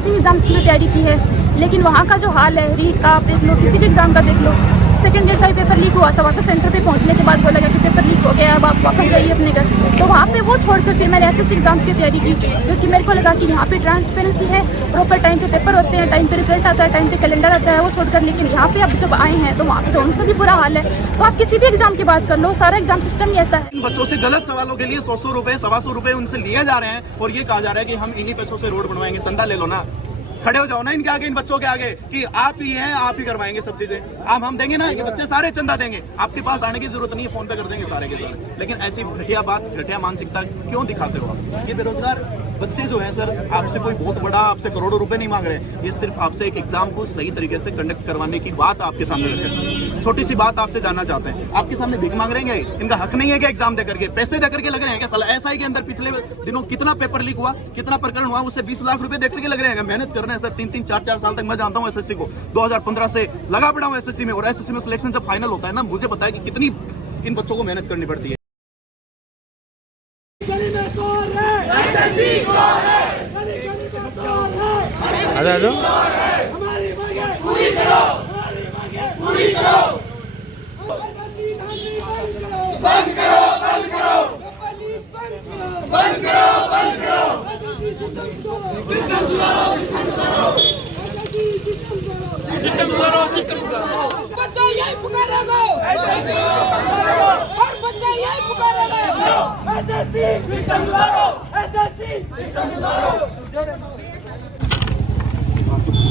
कितनी एग्जाम्स की तैयारी की है, लेकिन वहाँ का जो हाल है, रीट का आप देख लो, किसी भी एग्ज़ाम का देख लो, सेकंड ईयर का ही पेपर लीक हुआ था, वापस सेंटर पे पहुँचने के बाद बोला गया कि पेपर लीक हो गया, अब आप वापस जाइए अपने घर। तो वहाँ पे वो छोड़कर फिर मैंने एसएससी एग्जाम्स की तैयारी की, क्योंकि मेरे को लगा कि यहाँ पे ट्रांसपेरेंसी है, प्रॉपर टाइम पे पेपर होते हैं, टाइम पे रिजल्ट आता है, टाइम पे कैलेंडर आता है, वो छोड़कर। लेकिन यहाँ पे अब जब आए हैं तो वहाँ पे तो उनसे भी बुरा हाल है। तो आप किसी भी एग्जाम की बात कर लो, सारा एग्जाम सिस्टम ही ऐसा है। बच्चों से गलत सवालों के लिए 100 रुपए 125 रुपए उनसे लिए जा रहे हैं और ये कहा जा रहा है कि हम इन्हीं पैसों से रोड बनवाएंगे, चंदा ले लो ना, खड़े हो जाओ ना इनके आगे, इन बच्चों के आगे कि आप ही हैं, आप ही करवाएंगे सब चीजें। हम देंगे ना, ये बच्चे सारे चंदा देंगे, आपके पास आने की जरूरत नहीं है, फोन पे कर देंगे सारे के सारे। लेकिन ऐसी घटिया बात, घटिया मानसिकता क्यों दिखाते हो आप? ये बेरोजगार बच्चे जो हैं सर, आपसे कोई बहुत बड़ा, आपसे करोड़ों रुपए नहीं मांग रहे, ये सिर्फ आपसे एक एग्जाम को सही तरीके से कंडक्ट करवाने की बात आपके सामने रखते हैं। छोटी सी बात आपसे जानना चाहते हैं, आपके सामने भीख मांग रहे हैं? इनका हक नहीं है कि एग्जाम दे करके, पैसे दे करके लग रहे हैं क्या? साला एसआई के अंदर पिछले दिनों कितना पेपर लीक हुआ, कितना प्रकरण हुआ, उससे 20 लाख रुपए दे करके लग रहे हैं? मेहनत कर रहे हैं सर, 3-3 4-4 साल तक। मैं जानता हूँ एसएससी को, 2015 से लगा पड़ा हूँ एसएससी में, और एसएससी में सिलेक्शन जब फाइनल होता है ना, मुझे पता है कि कितनी इन बच्चों को मेहनत करनी पड़ती है। हमारी मांगे पूरी करो, हमारी मांगे पूरी करो, बंद करो, बंद करो, बंद करो, बंद करो, सिस्टम सुधारो, सिस्टम सुधारो, सिस्टम सुधारो। बच्चा यही पुकारेगा, हर बच्चा यही पुकारेगा, एसएससी सिस्टम सुधारो, एसएससी सिस्टम सुधारो।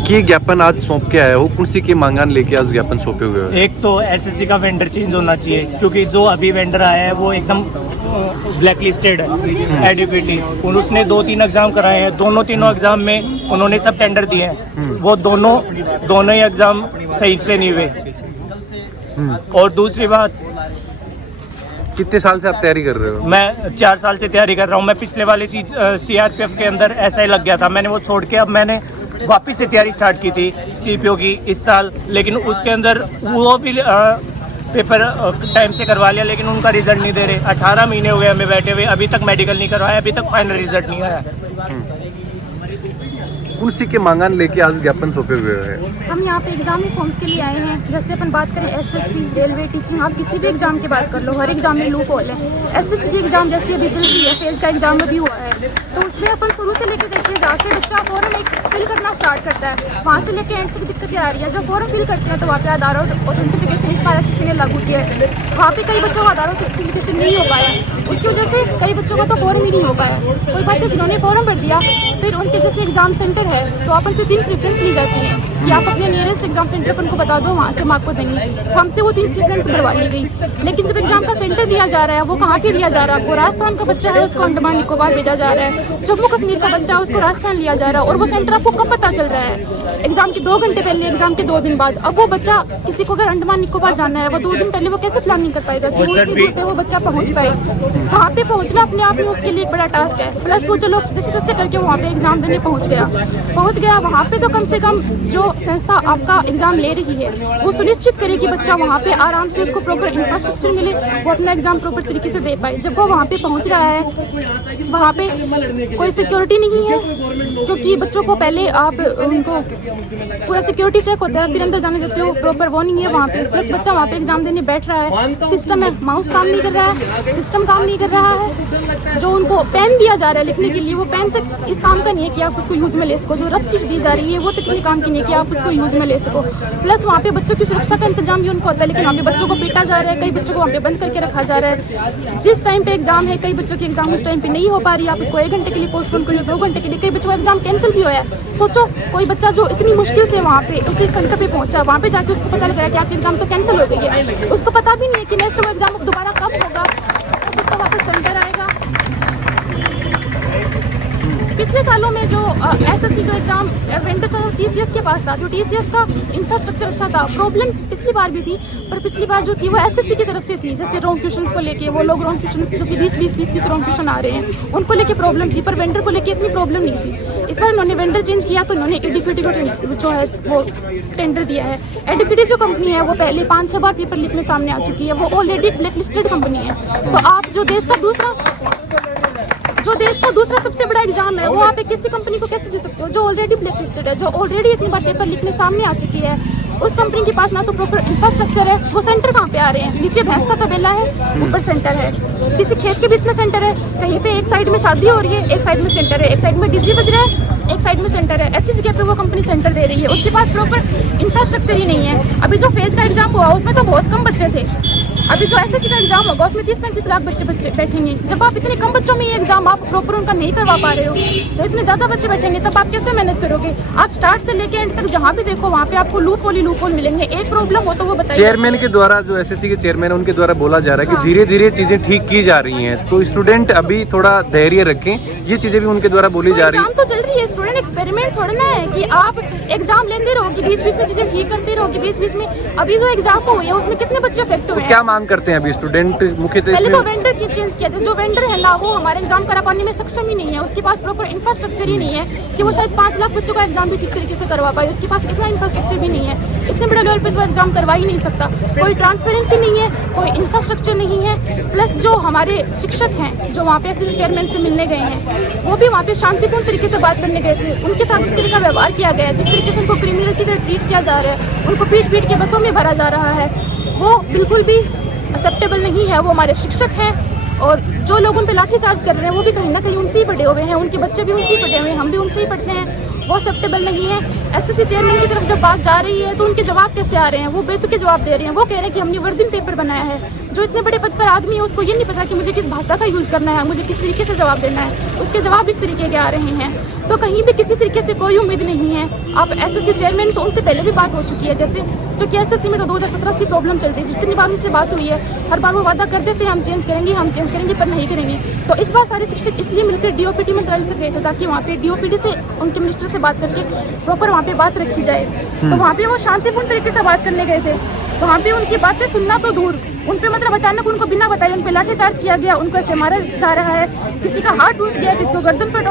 की ज्ञापन आज सौंप के आया हो, कुर्सी की मांगान लेके आज ज्ञापन सौंपे हुए हो? एक तो एसएससी का वेंडर चेंज होना चाहिए, क्योंकि जो अभी वेंडर आया है वो एकदम ब्लैक लिस्टेड है, एडुकेटी। उसने 2-3 एग्जाम कराए हैं, तीनों एग्जाम में उन्होंने सब टेंडर दिए हैं, वो दोनों ही एग्जाम सही से नहीं हुए। और दूसरी बात, कितने साल से आप तैयारी कर रहे हो? मैं 4 साल से तैयारी कर रहा हूँ। मैं पिछले वाले सीआरपीएफ के अंदर ऐसा ही लग गया था, मैंने वो छोड़ के अब मैंने वापस से तैयारी स्टार्ट की थी सीपीओ की इस साल, लेकिन उसके अंदर वो भी पेपर टाइम से करवा लिया, लेकिन उनका रिजल्ट नहीं दे रहे। 18 महीने हो गए हमें बैठे हुए, अभी तक मेडिकल नहीं करवाया, अभी तक फाइनल रिजल्ट नहीं आया। कुर्सी के मांगान लेके आज ज्ञापन सौंपे हुए हैं। हम यहाँ पे एग्जाम में फॉर्म्स के लिए आए हैं। जैसे अपन बात करें एसएससी, रेलवे, टीचिंग, आप किसी भी एग्जाम की बात कर लो, हर एग्जाम में लूप होल है। एसएससी की एग्जाम जैसे अभी चल रही है, फेज का एग्जाम अभी हुआ है, तो उसमें अपन शुरू से लेके देखिए, जहाँ से बच्चा फॉर्म एक फिल करना स्टार्ट करता है, वहाँ से लेके एंड तक दिक्कतें आ रही है। जब फॉर्म फिल करते हैं तो वहाँ पे आधार ऑथेंटिफिकेशन इस बार एसएससी ने लागू किया है, वहाँ पे कई बच्चों का आधार ऑथेंटिफिकेशन नहीं हो पाया, उसकी वजह से कई बच्चों का तो फॉर्म ही नहीं हो पाया। कोई बात है, जिन्होंने फॉर्म भर दिया, फिर उनके जैसे एग्जाम सेंटर है तो अपन से 3 प्रेफरेंस ली जाती है कि आप अपने नियरेस्ट एग्जाम सेंटर पर उनको बता दो, वहाँ से हम आपको देंगे। हमसे वो 3 प्रेफरेंस भरवा ली गई, लेकिन जब एग्जाम का सेंटर दिया जा रहा है, वो कहाँ पे दिया जा रहा है? आपको राजस्थान का बच्चा है उसको अंडमान निकोबार भेजा जा रहा है, जम्मू कश्मीर का बच्चा है उसको राजस्थान लिया जा रहा है, और वो सेंटर आपको कब पता चल रहा है? एग्जाम के 2 घंटे पहले, एग्जाम के 2 दिन बाद। अब वो बच्चा, किसी को अगर अंडमान निकोबार जाना है, वो 2 दिन पहले वो कैसे प्लानिंग कर पाएगा कि वो बच्चा पहुँच पाए? वहाँ पे पहुँचना अपने आप में उसके लिए एक बड़ा टास्क है। प्लस वो चलो जैसे तैसे करके वहाँ पे एग्जाम देने पहुँच गया, वहाँ पे तो कम से कम जो संस्था आपका एग्जाम ले रही है वो सुनिश्चित करे कि बच्चा वहाँ पे आराम से, उसको प्रॉपर इंफ्रास्ट्रक्चर मिले, वो अपना एग्जाम प्रॉपर तरीके से दे पाए। जब वो वहाँ पे पहुँच रहा है, वहाँ पे कोई सिक्योरिटी नहीं है, क्योंकि बच्चों को पहले आप उनको पूरा सिक्योरिटी चेक होता है, फिर अंदर जाने देते हो, प्रॉपर वो नहीं है वहाँ पे। प्लस बच्चा वहाँ पे एग्जाम देने बैठ रहा है, सिस्टम है, माउस काम नहीं कर रहा है, सिस्टम काम नहीं कर रहा है, जो उनको पेन दिया जा रहा है लिखने के लिए, वो पेन तक इस काम का नहीं है कि आप उसको यूज में ले सको। जो रफ सीट दी जा रही है वो तक इतने काम की नहीं कि आप उसको यूज में ले सको। प्लस वहाँ पे बच्चों की सुरक्षा का इंतजाम भी उनको होता है, लेकिन वहाँ पे बच्चों को पीटा जा रहा है, कई बच्चों को वहाँ पे बंद करके रखा जा रहा है। जिस टाइम पे एग्जाम है, कई बच्चों की एग्जाम उस टाइम पे नहीं हो पा रही है, आप उसको 1 घंटे के लिए पोस्टपोन करिए, 2 घंटे के लिए, कई बच्चों का एग्जाम कैंसिल भी हुआ है। सोचो कोई बच्चा जो इतनी मुश्किल से वहाँ पे उसी सेंटर पे पहुँचा, वहाँ पे जाके उसको पता लग रहा है कि आपकी एग्जाम तो कैंसिल हो गई है, उसको पता भी नहीं है कि नेक्स्ट एग्जाम दोबारा कब होगा, कब उसका वापस सेंटर आएगा। पिछले सालों में जो एसएससी जो एग्जाम वेंडर चला टीसीएस के पास था, जो टीसीएस का इंफ्रास्ट्रक्चर अच्छा था, प्रॉब्लम पिछली बार भी थी, पर पिछली बार जो थी वो एसएससी की तरफ से थी। जैसे रॉन्ग क्वेश्चंस को लेके वो लोग रॉन्ग क्वेश्चंस जैसे 20-20-30 रॉन्ग क्वेश्चन आ रहे हैं, उनको लेके प्रॉब्लम थी, पर वेंडर को लेके इतनी प्रॉब्लम नहीं थी। इस बार उन्होंने वेंडर चेंज किया तो उन्होंने एडुकेटी को जो है वो टेंडर दिया है। एडुकेटी जो कंपनी है वो पहले 5-6 बार पेपर लीक में सामने आ चुकी है, वो ऑलरेडी ब्लैक लिस्टेड कंपनी है। तो आप जो देश का दूसरा जो देश का दूसरा सबसे बड़ा एग्जाम है वो आप एक किसी कंपनी को कैसे दे सकते हो जो ऑलरेडी ब्लैक लिस्टेड है, जो ऑलरेडी इतनी बार पेपर लिखने सामने आ चुकी है। उस कंपनी के पास ना तो प्रॉपर इंफ्रास्ट्रक्चर है, वो सेंटर कहाँ पे आ रहे हैं? नीचे भैंस का तबेला है, ऊपर सेंटर है, किसी खेत के बीच में सेंटर है, कहीं पे एक साइड में शादी हो रही है, एक साइड में सेंटर है, एक साइड में डीजे बज रहा है, एक साइड में सेंटर है। ऐसी जगह पे वो कंपनी सेंटर दे रही है, उसके पास प्रॉपर इंफ्रास्ट्रक्चर ही नहीं है। अभी जो फेज का एग्जाम हुआ उसमें तो बहुत कम बच्चे थे, अभी जो एसएससी का एग्जाम होगा उसमें 30-35 लाख बच्चे बैठेंगे। जब आप इतने कम बच्चों में ये एग्जाम आप प्रॉपर उनका नहीं करवा पा रहे हो, जब इतने ज़्यादा बच्चे बैठेंगे तब आप कैसे मैनेज करोगे? आप स्टार्ट से लेके एंड तक जहाँ भी देखो वहाँ पे आपको लूप होल मिलेंगे। एक प्रॉब्लम हो तो वो बताइए। चेयरमैन के द्वारा, जो एसएससी के चेयरमैन है उनके द्वारा बोला जा रहा है कि धीरे धीरे चीजें ठीक की जा रही हैं, तो स्टूडेंट अभी थोड़ा धैर्य रखें, ये चीजें भी उनके द्वारा बोली जा रही है। एग्जाम तो चल रही है, स्टूडेंट एक्सपेरिमेंट थोड़ा ना है कि आप एग्जाम लेते रहोगे, बीच बीच में चीजें ठीक करते रहोगे, बीच बीच में। अभी जो एग्जाम हुई है उसमें कितने बच्चे अफेक्ट हुए हैं? क्या मांग करते हैं अभी स्टूडेंट मुख्यतः? पहले तो वेंडर की चेंज किया जाए। जो वेंडर है ना वो हमारे एग्जाम करा पाने में सक्षम ही नहीं है, उसके पास प्रॉपर इंफ्रास्ट्रक्चर ही नहीं है कि वो शायद 5 लाख बच्चों का एग्जाम भी ठीक तरीके से करवा पाए। उसके पास इतना इंफ्रास्ट्रक्चर भी नहीं है, इतने बड़े लेवल पे तो एग्जाम करवा ही नहीं सकता। कोई ट्रांसपेरेंसी नहीं है, कोई इंफ्रास्ट्रक्चर नहीं है। प्लस जो हमारे शिक्षक हैं जो वहाँ पे एसएससी चेयरमैन से मिलने गए हैं, वो भी वहाँ पे शांतिपूर्ण तरीके से बात करने गए थे। उनके साथ जिस तरीके का व्यवहार किया गया है, जिस तरीके से उनको क्रिमिनल की तरह ट्रीट किया जा रहा है, उनको पीट पीट के बसों में भरा जा रहा है, वो बिल्कुल भी एक्सेप्टेबल नहीं है। वो हमारे शिक्षक हैं और जो लोग उन पे लाठीचार्ज कर रहे हैं वो भी कहीं ना कहीं उनसे ही पढ़े हुए हैं, उनके बच्चे भी उनसे ही पढ़े हुए हैं, हम भी उनसे ही पढ़ते हैं। वो एक्सेप्टेबल नहीं है। एसएससी चेयरमैन की तरफ जब बात जा रही है तो उनके जवाब कैसे आ रहे हैं? वो बेतुके जवाब दे रहे हैं। वो कह रहे हैं कि हमने वर्जिन पेपर बनाया है। जो इतने बड़े पद पर आदमी है उसको ये नहीं पता कि मुझे किस भाषा का यूज करना है, मुझे किस तरीके से जवाब देना है। उसके जवाब इस तरीके के आ रहे हैं, तो कहीं भी किसी तरीके से कोई उम्मीद नहीं है। आप एसएससी चेयरमैन से उनसे पहले भी बात हो चुकी है, जैसे क्योंकि एसएससी में तो 2017 से प्रॉब्लम चल रही है। जितनी बार उनसे बात हुई है हर बार वो वादा कर देते हैं हम चेंज करेंगे पर नहीं करेंगे। तो इस बार सारे शिक्षक इसलिए मिलकर डीओपीटी मंत्रालय तक गए थे ताकि वहाँ पे डीओपीटी से उनके मिनिस्टर से बात करके प्रॉपर वहाँ पे बात रखी जाए। तो वहाँ पे वो शांतिपूर्ण तरीके से बात करने गए थे। वहाँ पे उनकी बातें सुनना तो दूर, उन पे मतलब अचानक उनको बिना बताए उन पे लाठीचार्ज किया गया, उनको ऐसे मारा जा रहा है। किसी का हाथ टूट गया, किसी को गर्दन पर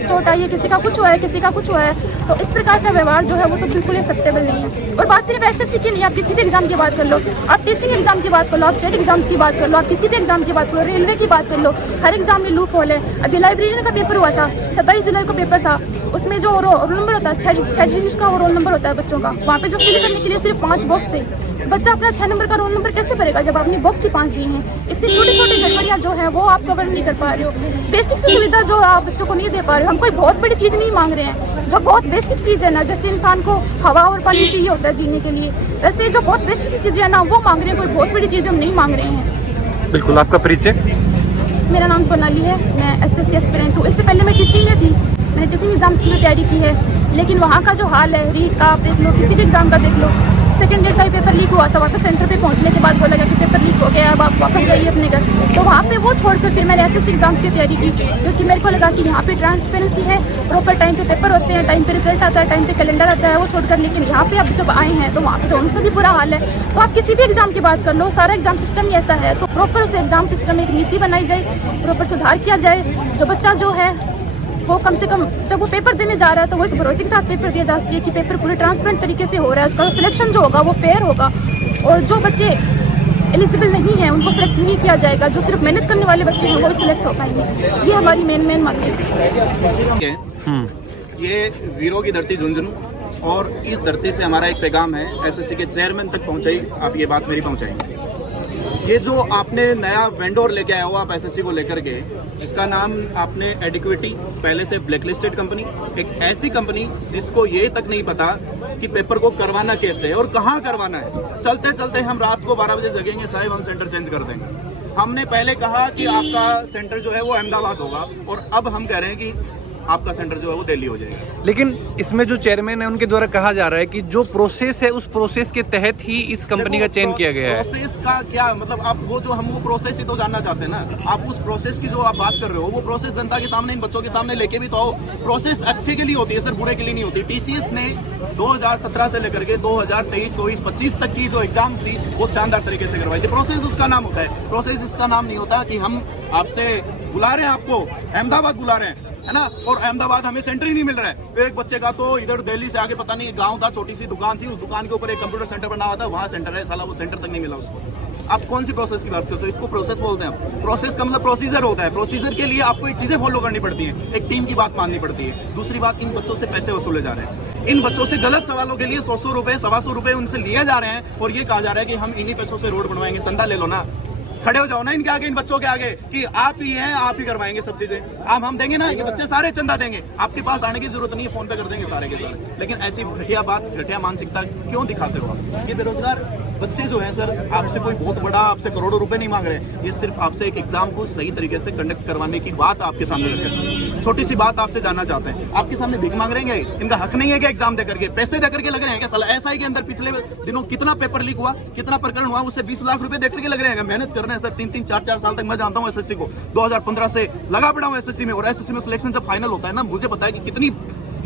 चोट आई है, किसी का कुछ हुआ है, किसी का कुछ हुआ है। तो इस प्रकार का व्यवहार जो है वो तो बिल्कुल एक्सेप्टेबल नहीं है। और बात सिर्फ एसएससी की नहीं, आप किसी भी एग्जाम की बात कर लो, आप टीचिंग एग्जाम की बात कर लो, आप स्टेट एग्जाम्स की बात कर लो, आप किसी भी एग्जाम की बात कर लो, रेलवे की बात कर लो, हर एग्जाम में लूप होल है। अभी लाइब्रेरियन का पेपर हुआ था, 27 जुलाई को पेपर था, उसमें जो रोल नंबर होता है 6 का वो रोल नंबर होता है बच्चों का, वहाँ पे जो फिल करने के लिए सिर्फ 5 बॉक्स थे। बच्चा अपना 6 नंबर का रोल नंबर कैसे भरेगा जब आपने बॉक्स ही 5 दिए हैं? इतनी छोटी छोटी गड़बड़ियाँ जो है वो आप कवर नहीं कर पा रहे हो। बेसिक सी सुविधा जो आप बच्चों को नहीं दे पा रहे हो। हम कोई बहुत बड़ी चीज़ नहीं मांग रहे हैं, जो बहुत बेसिक चीज़ है ना, जैसे इंसान को हवा और पानी चाहिए होता है जीने के लिए, वैसे जो बहुत बेसिक सी चीज़ें है ना वो मांग रहे हैं। कोई बहुत बड़ी चीज़ हम नहीं मांग रहे हैं। बिल्कुल। आपका परिचय? मेरा नाम सोनाली है, मैं एसएससी एस्पिरेंट हूँ। इससे पहले मैं टीचिंग में थी, मैंने टीचिंग एग्जाम्स की भी तैयारी की है, लेकिन वहाँ का जो हाल है, रीट का आप देख लो, किसी भी एग्जाम का देख लो, सेकंड डेट का ही पेपर लीक हुआ था, वापस सेंटर पे पहुंचने के बाद बोला गया कि पेपर लीक हो गया, अब आप वापस जाइए अपने घर। तो वहाँ पे वो छोड़कर फिर मैंने एसएससी एग्जाम्स की तैयारी की, क्योंकि मेरे को लगा कि यहाँ पे ट्रांसपेरेंसी है, प्रॉपर टाइम पे पेपर होते हैं, टाइम पे रिजल्ट आता है, टाइम पे कैलेंडर आता है, वो छोड़कर। लेकिन यहाँ पे आप जब आए हैं तो वहाँ पे तो उनसे भी बुरा हाल है। तो आप किसी भी एग्जाम की बात कर लो, सारा एग्जाम सिस्टम ही ऐसा है। तो प्रॉपर उस एग्जाम सिस्टम में एक नीति बनाई जाए, प्रॉपर सुधार किया जाए। जो बच्चा जो है वो कम से कम जब वो पेपर देने जा रहा है तो वो इस भरोसे के साथ पेपर दिया जा सके कि पेपर पूरे ट्रांसपेरेंट तरीके से हो रहा है, उसका सिलेक्शन जो होगा वो फेयर होगा। और जो बच्चे एलिजिबल नहीं है उनको सिलेक्ट नहीं किया जाएगा, जो सिर्फ मेहनत करने वाले बच्चे हैं वो सिलेक्ट हो पाएंगे। ये हमारी मेन मांग है। ये वीरों की धरती झुंझुनू, और इस धरती से हमारा एक पैगाम है एसएससी के चेयरमैन तक पहुँचाई, आप ये बात मेरी पहुँचाएंगे। ये जो आपने नया वेंडोर लेके आए हो आप एसएससी को लेकर के, जिसका नाम आपने एडिक्विटी, पहले से ब्लैकलिस्टेड कंपनी, एक ऐसी कंपनी जिसको ये तक नहीं पता कि पेपर को करवाना कैसे है और कहाँ करवाना है। चलते चलते हम रात को 12 बजे जगेंगे, साहब हम सेंटर चेंज कर देंगे। हमने पहले कहा कि आपका सेंटर जो है वो अहमदाबाद होगा, और अब हम कह रहे हैं कि आपका सेंटर जो है वो दिल्ली हो जाएगा। लेकिन इसमें जो चेयरमैन है उनके द्वारा कहा जा रहा है कि जो प्रोसेस है उस प्रोसेस के तहत ही इस कंपनी का चयन किया गया है। प्रोसेस का क्या मतलब? आप वो जो हम वो प्रोसेस ही तो जानना चाहते हैं ना। आप उस प्रोसेस की जो आप बात कर रहे हो वो प्रोसेस जनता के सामने, इन बच्चों के सामने लेके भी तो आओ। प्रोसेस अच्छे के लिए होती है सर, बुरे के लिए नहीं होती। टीसीएस ने 2017 से लेकर के 2023, 24, 25 तक की जो एग्जाम थी वो शानदार तरीके से करवाई थी। प्रोसेस उसका नाम होता है, प्रोसेस इसका नाम नहीं होता कि हम आपसे बुला रहे हैं, आपको अहमदाबाद बुला रहे हैं, है ना, और अहमदाबाद हमें सेंटर ही नहीं मिल रहा है। एक बच्चे का तो इधर दिल्ली से आगे पता नहीं गांव था, छोटी सी दुकान थी, उस दुकान के ऊपर एक कंप्यूटर सेंटर बना हुआ था, वहाँ सेंटर है, साला वो सेंटर तक नहीं मिला उसको। आप कौन सी प्रोसेस की बात करते हो? इसको प्रोसेस बोलते हैं। प्रोसेस का मतलब प्रोसीजर होता है। प्रोसीजर के लिए आपको एक चीजें फॉलो करनी पड़ती हैं, एक टीम की बात माननी पड़ती है। दूसरी बात, इन बच्चों से पैसे वसूले जा रहे हैं। इन बच्चों से गलत सवालों के लिए 100 रुपए 125 रुपए उनसे लिए जा रहे हैं और ये कहा जा रहा है कि हम इन्हीं पैसों से रोड बनवाएंगे, चंदा ले लो ना। खड़े हो जाओ ना इनके आगे, इन बच्चों के आगे कि आप ही हैं, आप ही करवाएंगे सब चीजें। हम देंगे ना, ये बच्चे सारे चंदा देंगे, आपके पास आने की जरूरत नहीं है, फोन पे कर देंगे सारे के सारे। लेकिन ऐसी घटिया बात, घटिया मानसिकता क्यों दिखाते हो आप? ये बेरोजगार बच्चे जो हैं सर, आपसे कोई बहुत बड़ा, आपसे करोड़ों रुपए नहीं मांग रहे। ये सिर्फ आपसे एक एग्जाम को सही तरीके से कंडक्ट करवाने की बात आपके सामने रखते हैं। छोटी सी बात आपसे जानना चाहते हैं, आपके सामने भीख मांग रहे हैं? इनका हक नहीं है कि एग्जाम देकर के, पैसे देकर के लग रहे हैं क्या? साला एसआई के अंदर पिछले दिनों कितना पेपर लीक हुआ, कितना प्रकरण हुआ, उससे 20 लाख रुपए देकर के लग रहे हैं। मेहनत कर रहे हैं सर, 3-3, 4-4 साल तक। मैं जानता हूँ एसएससी को, 2015 से लगा पड़ा हूँ एसएससी में, और एसएससी में सिलेक्शन जब फाइनल होता है ना, मुझे पता है कि कितनी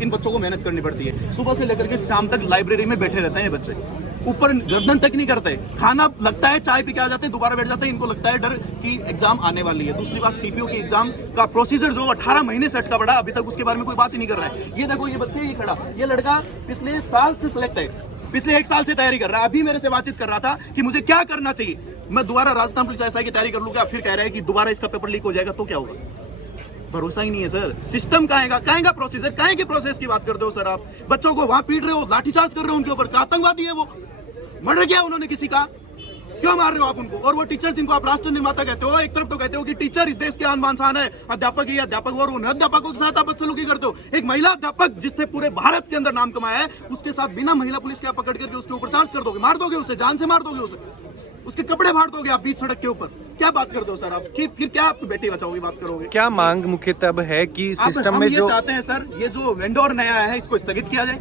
इन बच्चों को मेहनत करनी पड़ती है। सुबह से लेकर के शाम तक लाइब्रेरी में बैठे रहते हैं ये बच्चे, ऊपर गर्दन तक नहीं करते। खाना लगता है, चाय पी के आ जाते हैं, दोबारा बैठ जाते हैं। इनको लगता है डर कि एग्जाम आने वाली है। दूसरी बात, सीपीओ की एग्जाम का प्रोसीजर जो 18 महीने से अटका पड़ा, अभी तक उसके बारे में कोई बात ही नहीं कर रहा है। ये देखो, ये बच्चे, ये खड़ा, ये लड़का पिछले साल से सिलेक्ट है, पिछले 1 साल से तैयारी कर रहा है। अभी मेरे से बातचीत कर रहा था कि मुझे क्या करना चाहिए, मैं दोबारा राजस्थान पुलिस एसआई की तैयारी कर लूंगा। फिर कह रहा है कि दोबारा इसका पेपर लीक हो जाएगा तो क्या होगा? भरोसा ही नहीं है सर। सिस्टम कहेगा प्रोसीजर, काहे की प्रोसेस की बात करते हो सर आप? बच्चों को वहां पीट रहे हो, लाठीचार्ज कर रहे हो उनके ऊपर। आतंकवादी है वो, मर्डर किया उन्होंने किसी का, क्यों मार रहे हो आप उनको? और वो टीचर जिनको आप राष्ट्र निर्माता कहते हो, एक तरफ तो कहते हो कि टीचर इस देश के आन बान शान है, अध्यापक ही अध्यापक, और उन अध्यापकों के साथ आप बदसलूकी करते हो। एक महिला अध्यापक जिसने पूरे भारत के अंदर नाम कमाया है, उसके साथ बिना महिला पुलिस के आप पकड़ करके उसके ऊपर चार्ज कर दोगे, मार दोगे उसे, जान से मार दोगे उसे, उसके कपड़े फाड़ दोगे आप बीच सड़क के ऊपर। क्या बात करते हो सर आप? फिर क्या आप बेटी बचाओ की बात करोगे? क्या मांग मुख्यतः अब है कि सिस्टम में ये जो चाहते हैं सर, ये जो वेंडोर नया आया है इसको स्थगित किया जाए,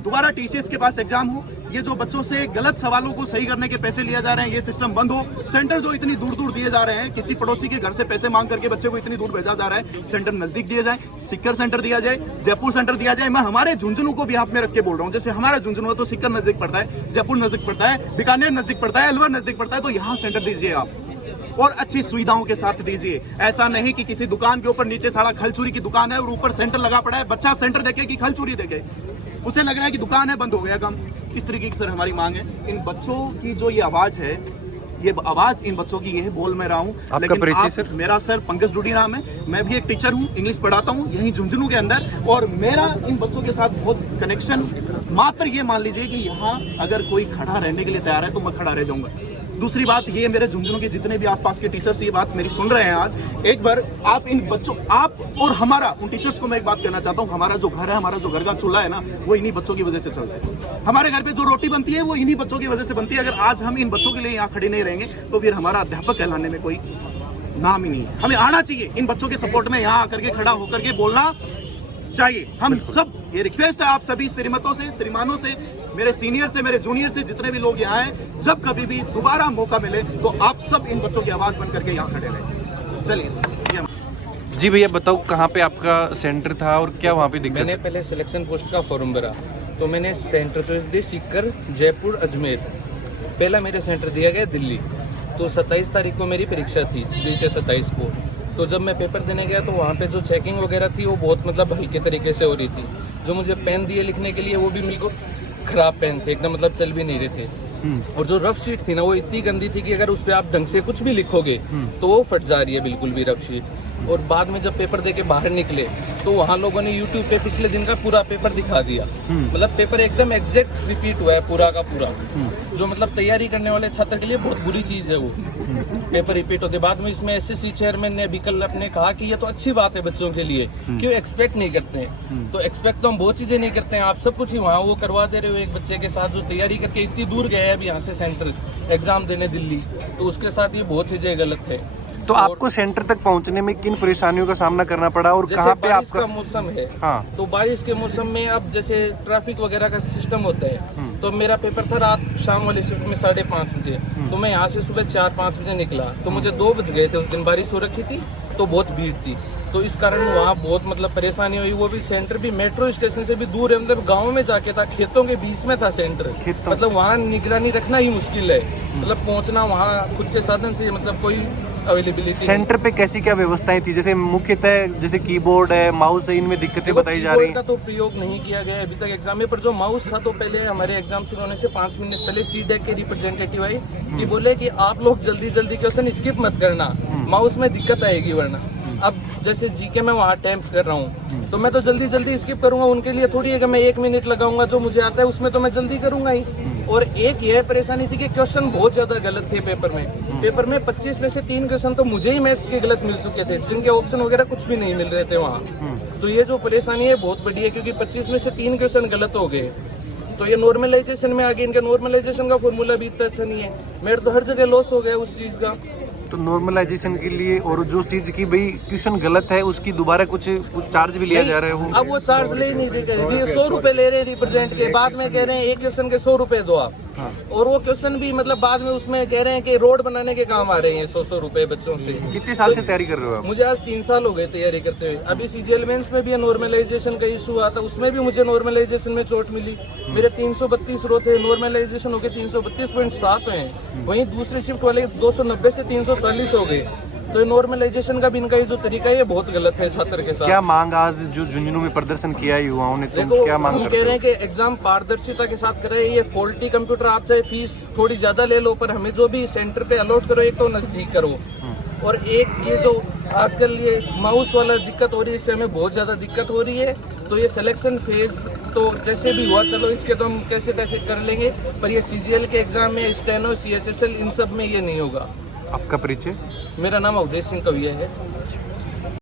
दोबारा टीसीएस के पास एग्जाम हो, ये जो बच्चों से गलत सवालों को सही करने के पैसे लिए जा रहे हैं, ये सिस्टम बंद हो। सेंटर जो इतनी दूर दूर दिए जा रहे हैं, किसी पड़ोसी के घर से पैसे मांग करके बच्चे को इतनी दूर भेजा जा रहा है, सेंटर नजदीक दिए जाए। सिक्कर सेंटर दिया जाए, जयपुर सेंटर दिया जाए। मैं हमारे झुंझुनू को भी हाथ में रख के बोल रहा हूँ, जैसे हमारा झुंझुनू है तो सिक्कर नजदीक पड़ता है, जयपुर नजदीक पड़ता है, बीकानेर नजदीक पड़ता है, अलवर नजदीक पड़ता है, तो यहाँ सेंटर दीजिए आप, और अच्छी सुविधाओं के साथ दीजिए। ऐसा नहीं कि किसी दुकान के ऊपर नीचे सारा खलचूरी की दुकान है और ऊपर सेंटर लगा पड़ा है, बच्चा सेंटर देखे कि खलचूरी देखे, उसे लग रहा है कि दुकान है, बंद हो गया काम। इस तरीके की सर हमारी मांग है। इन बच्चों की जो ये आवाज है, ये आवाज इन बच्चों की, ये बोल मैं रहा हूँ। लेकिन आप, मेरा सर पंकज डूडी नाम है, मैं भी एक टीचर हूँ, इंग्लिश पढ़ाता हूँ यहीं झुंझुनू के अंदर, और मेरा इन बच्चों के साथ बहुत कनेक्शन। मात्र ये मान लीजिए कि यहाँ अगर कोई खड़ा रहने के लिए तैयार है तो मैं खड़ा रह जाऊंगा। दूसरी बात, ये मेरे झुंझुनू के जितने भी आसपास के टीचर्स ये बात मेरी सुन रहे हैं आज, एक बार आप इन बच्चों, आप और हमारा, उन टीचर्स को मैं एक बात कहना चाहता हूँ, हमारा जो घर है, हमारा जो घर का चूल्हा है ना, वो इन्हीं बच्चों की वजह से चलता है। हमारे घर पे जो रोटी बनती है वो इन्हीं बच्चों की वजह से बनती है। अगर आज हम इन बच्चों के लिए यहाँ खड़े नहीं रहेंगे तो फिर हमारा अध्यापक कहलाने में कोई नाम ही नहीं है। हमें आना चाहिए इन बच्चों के सपोर्ट में, यहाँ आकर के खड़ा होकर के बोलना चाहिए। हम सब, ये रिक्वेस्ट है आप सभी श्रीमतों से, श्रीमानों से, मेरे सीनियर से, मेरे जूनियर से, जितने भी लोग यहाँ हैं, जब कभी भी दोबारा मौका मिले तो आप सब इन बच्चों की आवाज बन करके यहाँ खड़े रहे। चलिए जी भैया बताओ, कहाँ पे आपका सेंटर था और क्या वहाँ पे दिक्कत? मैंने पहले सिलेक्शन पोस्ट का फॉर्म भरा, तो मैंने सेंटर चॉइस दी सीकर, जयपुर, अजमेर। पहला मेरा सेंटर दिया गया दिल्ली, तो 27 तारीख को मेरी परीक्षा थी, 20 से 27 को। तो जब मैं पेपर देने गया तो वहाँ पे जो चेकिंग वगैरह थी वो बहुत मतलब हल्के तरीके से हो रही थी। जो मुझे पेन दिए लिखने के लिए वो भी बिल्कुल खराब पेन थे, एकदम मतलब चल भी नहीं रहे थे। और जो रफ शीट थी ना वो इतनी गंदी थी कि अगर उस पर आप ढंग से कुछ भी लिखोगे तो वो फट जा रही है बिल्कुल भी रफ शीट। और बाद में जब पेपर दे के बाहर निकले तो वहाँ लोगों ने यूट्यूब पे पिछले दिन का पूरा पेपर दिखा दिया, मतलब पेपर एकदम एग्जैक्ट रिपीट हुआ है पूरा का पूरा। जो मतलब तैयारी करने वाले छात्र के लिए बहुत बुरी चीज़ है वो पेपर रिपीट होते। बाद में इसमें एसएससी चेयरमैन ने विकल ने कहा कि ये तो अच्छी बात है बच्चों के लिए, क्यों एक्सपेक्ट नहीं करते हैं। तो एक्सपेक्ट तो हम बहुत चीज़ें नहीं करते हैं, आप सब कुछ ही वहाँ वो करवा दे रहे हो एक बच्चे के साथ जो तैयारी करके इतनी दूर गया है अब यहाँ से सेंटर एग्जाम देने दिल्ली, तो उसके साथ ये बहुत चीज़ें गलत है। तो आपको सेंटर तक पहुंचने में किन परेशानियों का सामना करना पड़ा और कहाँ पे बारिश आपका का मौसम है? हाँ, तो बारिश के मौसम में अब जैसे ट्रैफिक वगैरह का सिस्टम होता है, तो मेरा पेपर था रात शाम वाले शिफ्ट में 5:30 बजे, तो मैं यहाँ से सुबह 4-5 बजे निकला, तो मुझे 2 बज गए थे। उस दिन बारिश हो रखी थी तो बहुत भीड़ थी, तो इस कारण वहाँ बहुत मतलब परेशानी हुई। वो भी सेंटर भी मेट्रो स्टेशन से भी दूर है, मतलब गाँव में जाके था, खेतों के बीच में था सेंटर, मतलब वहाँ निगरानी रखना ही मुश्किल है, मतलब पहुँचना वहाँ खुद के साधन से, मतलब कोई अवेलेबिलिटी। सेंटर पे कैसी क्या व्यवस्थाएं थी? जैसे मुख्यतः जैसे कीबोर्ड है, माउस है, इनमें दिक्कतें बताई जा रही कीबोर्ड का तो प्रयोग नहीं किया गया अभी तक एग्जाम में, पर जो माउस था तो पहले हमारे एग्जाम शुरू होने से 5 मिनट पहले सीडेक के रिप्रेजेंटेटिव आए कि बोले कि आप लोग जल्दी जल्दी क्वेश्चन स्किप मत करना, माउस में दिक्कत आएगी वरना। अब जैसे जीके में वहाँ अटेम्प्ट कर रहा हूँ तो मैं तो जल्दी जल्दी स्किप करूंगा, उनके लिए थोड़ी है कि मैं 1 मिनट लगाऊंगा, जो मुझे आता है उसमें तो मैं जल्दी करूंगा ही। और एक यह परेशानी थी कि क्वेश्चन बहुत ज्यादा गलत थे पेपर में 25 में से 3 क्वेश्चन तो मुझे ही मैथ्स के गलत मिल चुके थे, जिनके ऑप्शन वगैरह कुछ भी नहीं मिल रहे थे वहाँ। तो ये जो परेशानी है बहुत बड़ी है, क्योंकि 25 में से 3 क्वेश्चन गलत हो गए। तो ये नॉर्मलाइजेशन में आगे, इनका नॉर्मलाइजेशन का फॉर्मूला भी इतना अच्छा नहीं है, मेरे तो हर जगह लॉस हो गया उस चीज़ का। तो नॉर्मलाइजेशन के लिए और जो चीज की भाई क्वेश्चन गलत है उसकी दोबारा कुछ चार्ज भी लिया जा रहा है वो? अब वो चार्ज ले नहीं रहे, 100 रुपए ले रहे हैं रिप्रेजेंट के, बाद में कह रहे हैं एक क्वेश्चन के 100 रुपए दो आप। और वो क्वेश्चन भी मतलब बाद में उसमें कह रहे हैं कि रोड बनाने के काम आ रहे हैं 100 रुपए बच्चों से। कितने साल से तैयारी कर रहे हो आप? मुझे आज 3 साल हो गए तैयारी करते हुए। अभी सीजीएल मेंस में भी नॉर्मलाइजेशन का इशू हुआ था, उसमें भी मुझे नॉर्मलाइजेशन में चोट मिली। मेरे 332 रो थे, नॉर्मलाइजेशन हो गए 332.7 हैं। वहीं दूसरी शिफ्ट वाले 290 से 340 हो गए। तो नॉर्मलाइजेशन का भी इनका ये जो तरीका है ये बहुत गलत है छात्र के साथ। क्या मांग आज जो झुंझुनू में प्रदर्शन किया है युवाओं ने, तुम देखो क्या मांग हम करते कह रहे हो? हैं कि एग्जाम पारदर्शिता के साथ कराए, ये फॉल्टी कंप्यूटर आप चाहे फीस थोड़ी ज्यादा ले लो, पर हमें जो भी सेंटर पे अलॉट करो एक तो नजदीक करो। और एक ये जो आजकल ये माउस वाला दिक्कत हो रही है, इससे हमें बहुत ज्यादा दिक्कत हो रही है। तो ये सिलेक्शन फेज तो जैसे भी हुआ चलो इसके तो हम कैसे तैसे कर लेंगे, पर ये सीजीएल के एग्जाम में स्टेनो CHSL इन सब में ये नहीं होगा। आपका परिचय? मेरा नाम अवधेश सिंह कविया है।